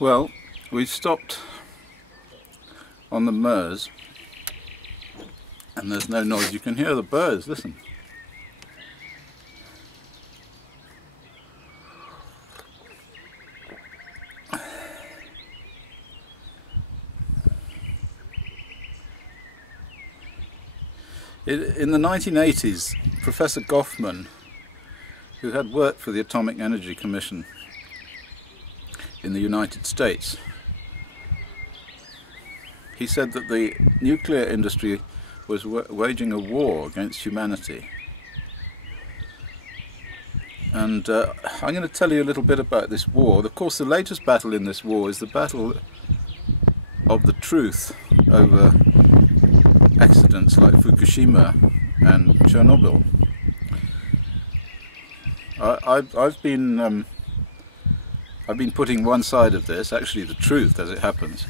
Well, we've stopped on the Meuse and there's no noise. You can hear the birds, listen. In the 1980s, Professor Goffman, who had worked for the Atomic Energy Commission in the United States, he said that the nuclear industry was waging a war against humanity. And I'm going to tell you a little bit about this war. Of course, the latest battle in this war is the battle of the truth over accidents like Fukushima and Chernobyl. I've been putting one side of this, actually the truth as it happens,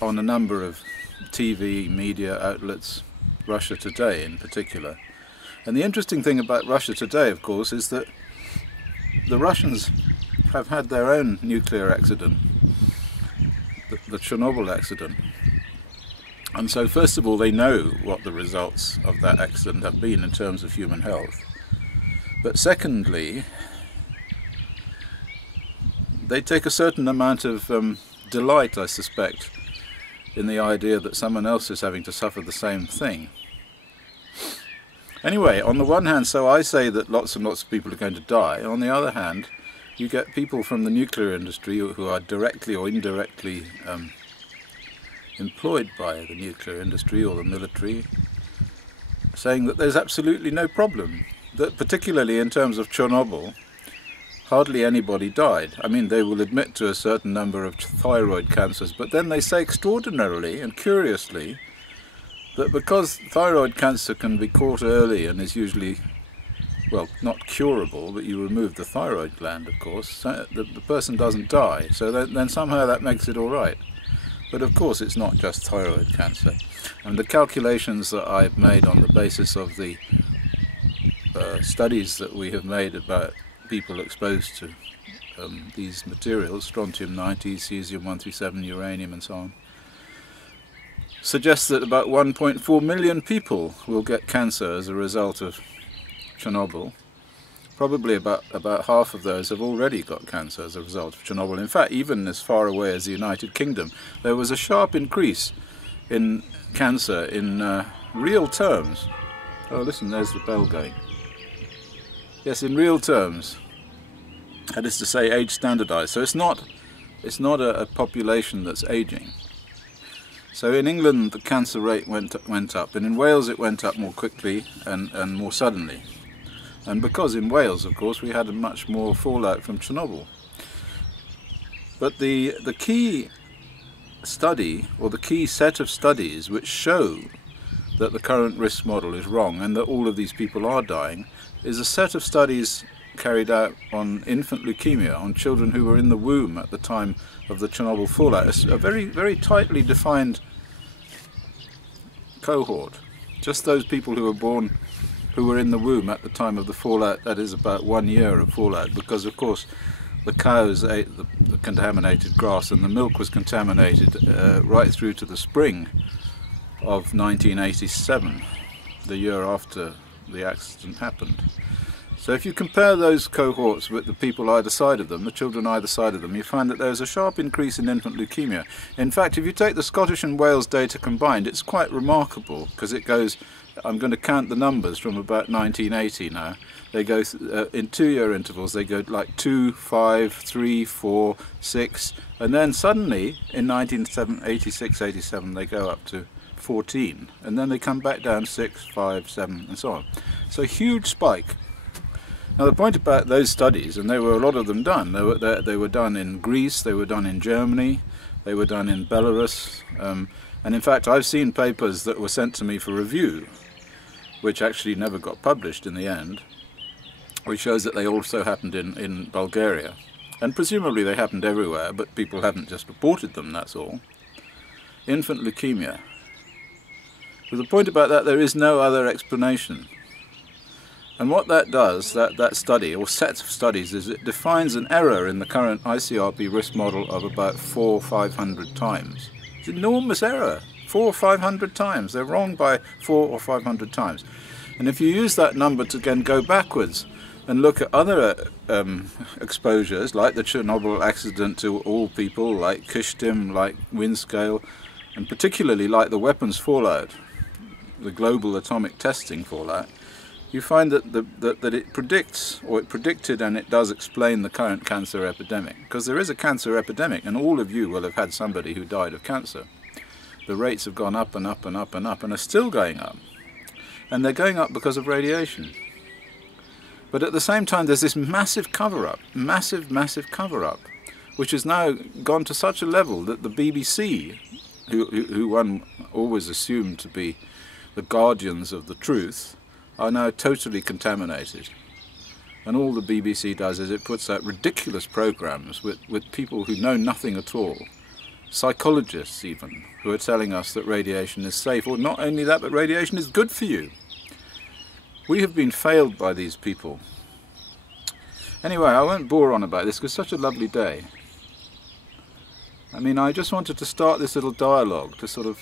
on a number of TV, media outlets, Russia Today in particular. And the interesting thing about Russia Today, of course, is that the Russians have had their own nuclear accident, the Chernobyl accident. And so first of all, they know what the results of that accident have been in terms of human health. But secondly, they take a certain amount of delight, I suspect, in the idea that someone else is having to suffer the same thing. Anyway, on the one hand, so I say that lots and lots of people are going to die. On the other hand, you get people from the nuclear industry who are directly or indirectly employed by the nuclear industry or the military, saying that there's absolutely no problem, that particularly in terms of Chernobyl, hardly anybody died. I mean, they will admit to a certain number of thyroid cancers, but then they say extraordinarily and curiously that because thyroid cancer can be caught early and is usually, well, not curable, but you remove the thyroid gland, of course, so the person doesn't die. So then somehow that makes it all right. But of course it's not just thyroid cancer. And the calculations that I've made on the basis of the studies that we have made about people exposed to these materials, strontium-90, cesium-137, uranium and so on, suggests that about 1.4 million people will get cancer as a result of Chernobyl. Probably about half of those have already got cancer as a result of Chernobyl. In fact, even as far away as the United Kingdom, there was a sharp increase in cancer in real terms. Oh, listen, there's the bell going. Yes, in real terms. That is to say, age standardized. So it's not a population that's aging. So in England, the cancer rate went up, and in Wales it went up more quickly and more suddenly. And because in Wales, of course, we had a much more fallout from Chernobyl. But the key study, or the key set of studies which show that the current risk model is wrong and that all of these people are dying, is a set of studies carried out on infant leukemia, on children who were in the womb at the time of the Chernobyl fallout. It's a very, very tightly defined cohort. Just those people who were born, who were in the womb at the time of the fallout, that is about 1 year of fallout, because of course the cows ate the contaminated grass and the milk was contaminated right through to the spring of 1987, the year after the accident happened. So if you compare those cohorts with the people either side of them, the children either side of them, you find that there's a sharp increase in infant leukemia. In fact, if you take the Scottish and Wales data combined, it's quite remarkable, because it goes, I'm going to count the numbers from about 1980 now. They go in 2-year intervals, they go like 2, 5, 3, 4, 6, and then suddenly in 1986, 87 they go up to 14, and then they come back down 6, 5, 7 and so on. So a huge spike. Now the point about those studies, and there were a lot of them done, they were done in Greece, they were done in Germany, they were done in Belarus, and in fact I've seen papers that were sent to me for review, which actually never got published in the end, which shows that they also happened in Bulgaria. And presumably they happened everywhere, but people haven't just reported them, that's all. Infant leukemia. But the point about that, there is no other explanation. And what that does, that study, or set of studies, is it defines an error in the current ICRP risk model of about 400 or 500 times. It's an enormous error, 400 or 500 times. They're wrong by 400 or 500 times. And if you use that number to again go backwards and look at other exposures, like the Chernobyl accident to all people, like Kishtim, like Windscale, and particularly like the weapons fallout, the global atomic testing fallout, you find that that it predicts, or it predicted, and it does explain the current cancer epidemic. Because there is a cancer epidemic, and all of you will have had somebody who died of cancer. The rates have gone up and up and up and up, and are still going up. And they're going up because of radiation. But at the same time, there's this massive cover-up, massive cover-up, which has now gone to such a level that the BBC, who one always assumed to be the guardians of the truth, are now totally contaminated. And all the BBC does is it puts out ridiculous programs with people who know nothing at all, psychologists even, who are telling us that radiation is safe, or not only that, but radiation is good for you. We have been failed by these people. Anyway, I won't bore on about this because it's such a lovely day. I mean, I just wanted to start this little dialogue to sort of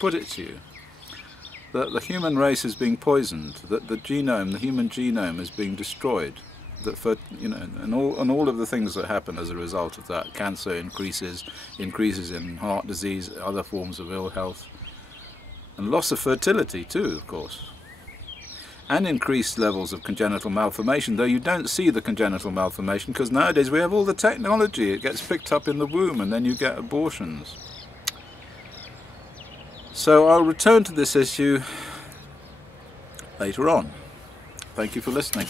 put it to you. That the human race is being poisoned, that the genome, the human genome, is being destroyed, that for, you know, and all of the things that happen as a result of that, cancer increases in heart disease, other forms of ill health, and loss of fertility too, of course, and increased levels of congenital malformation, though you don't see the congenital malformation because nowadays we have all the technology. It gets picked up in the womb and then you get abortions. So I'll return to this issue later on. Thank you for listening.